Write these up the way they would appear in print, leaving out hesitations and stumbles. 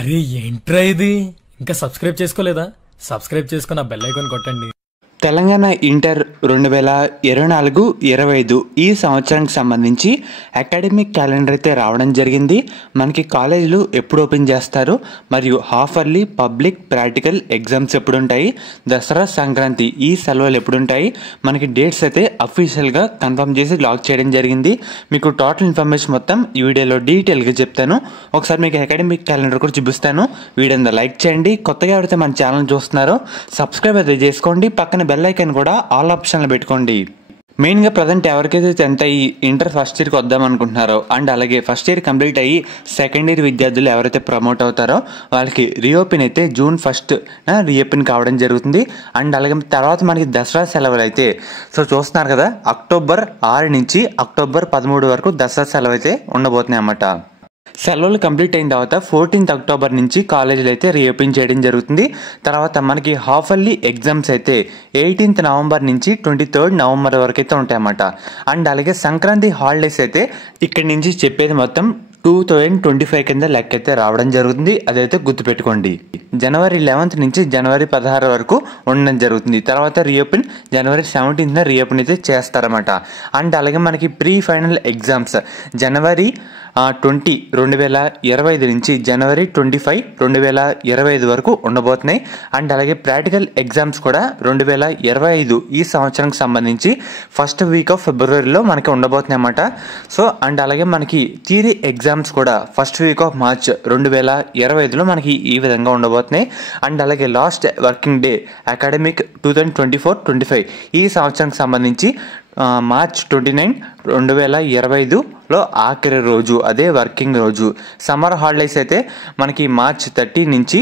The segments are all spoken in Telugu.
అరే ఏంట్రా ఇది? ఇంకా సబ్స్క్రైబ్ చేసుకోలేదా? సబ్స్క్రైబ్ చేసుకుని ఆ బెల్ ఐకాన్ కొట్టండి. తెలంగాణ ఇంటర్ 2024-25 ఈ సంవత్సరానికి సంబంధించి అకాడమిక్ క్యాలెండర్ అయితే రావడం జరిగింది. మనకి కాలేజీలు ఎప్పుడు ఓపెన్ చేస్తారు, మరియు half early, public, practical exams ఎప్పుడు ఉంటాయి, దసరా, సంక్రాంతి ఈ సెలవులు ఎప్పుడు ఉంటాయి, మనకి డేట్స్ అయితే అఫీషియల్గా కన్ఫర్మ్ చేసి లాక్ చేయడం జరిగింది. మీకు టోటల్ ఇన్ఫర్మేషన్ మొత్తం ఈ వీడియోలో డీటెయిల్గా చెప్తాను. ఒకసారి మీకు అకాడమిక్ క్యాలెండర్ కూడా చూపిస్తాను. వీడియోని లైక్ చేయండి. కొత్తగా ఎవరైతే మన ఛానల్ చూస్తున్నారో సబ్స్క్రైబ్ అయితే చేసుకోండి. పక్కన బెల్ ఐకాన్ కూడా ఆల్ ఆప్షన్లో పెట్టుకోండి. మెయిన్గా ప్రజెంట్ ఎవరికైతే 10th అయ్యి ఇంటర్ ఫస్ట్ ఇయర్కి వద్దాం అనుకుంటున్నారో అండ్ అలాగే ఫస్ట్ ఇయర్ కంప్లీట్ అయ్యి సెకండ్ ఇయర్ విద్యార్థులు ఎవరైతే ప్రమోట్ అవుతారో వాళ్ళకి రీఓపెన్ అయితే June 1 రీఓపెన్ కావడం జరుగుతుంది. అండ్ అలాగే తర్వాత మనకి దసరా సెలవులు అయితే చూస్తున్నారు కదా, October 6 నుంచి October 13 వరకు దసరా సెలవు అయితే ఉండబోతున్నాయి అన్నమాట. సెలవులు కంప్లీట్ అయిన తర్వాత 14th October నుంచి కాలేజీలు అయితే రీఓపెన్ చేయడం జరుగుతుంది. తర్వాత మనకి హాఫ్ అర్లీ ఎగ్జామ్స్ అయితే 18th November నుంచి 23rd November వరకు అయితే ఉంటాయన్నమాట. అండ్ అలాగే సంక్రాంతి హాలిడేస్ అయితే ఇక్కడి నుంచి చెప్పేది మొత్తం 2025 కింద లెక్క అయితే రావడం జరుగుతుంది. అదైతే గుర్తుపెట్టుకోండి. January 11th నుంచి January 16 వరకు ఉండడం జరుగుతుంది. తర్వాత రీఓపెన్ January 17th రీఓపెన్ అయితే చేస్తారన్నమాట. అండ్ అలాగే మనకి ప్రీ ఫైనల్ ఎగ్జామ్స్ January 20, 2025 నుంచి January 25, 2025 వరకు ఉండబోతున్నాయి. అండ్ అలాగే ప్రాక్టికల్ ఎగ్జామ్స్ కూడా 2025 ఈ సంవత్సరానికి సంబంధించి ఫస్ట్ వీక్ ఆఫ్ ఫిబ్రవరిలో మనకి ఉండబోతున్నాయి అన్నమాట. అండ్ అలాగే మనకి థియరీ ఎగ్జామ్స్ కూడా ఫస్ట్ వీక్ ఆఫ్ మార్చ్ 2025లో మనకి ఈ విధంగా ఉండబోతున్నాయి. అండ్ అలాగే లాస్ట్ వర్కింగ్ డే అకాడమిక్ 2024-25 ఈ సంవత్సరానికి సంబంధించి March 29, 2025లో ఆఖరి రోజు, అదే వర్కింగ్ రోజు. సమ్మర్ హాలిడేస్ అయితే మనకి March 30 నుంచి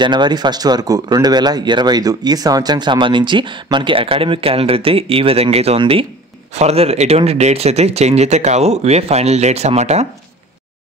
January 1 వరకు 2025 ఈ సంవత్సరానికి సంబంధించి మనకి అకాడమిక్ క్యాలెండర్ అయితే ఈ విధంగా అయితే ఉంది. ఫర్దర్ ఎటువంటి డేట్స్ అయితే చేంజ్ అయితే కావు, ఇవే ఫైనల్ డేట్స్ అన్నమాట.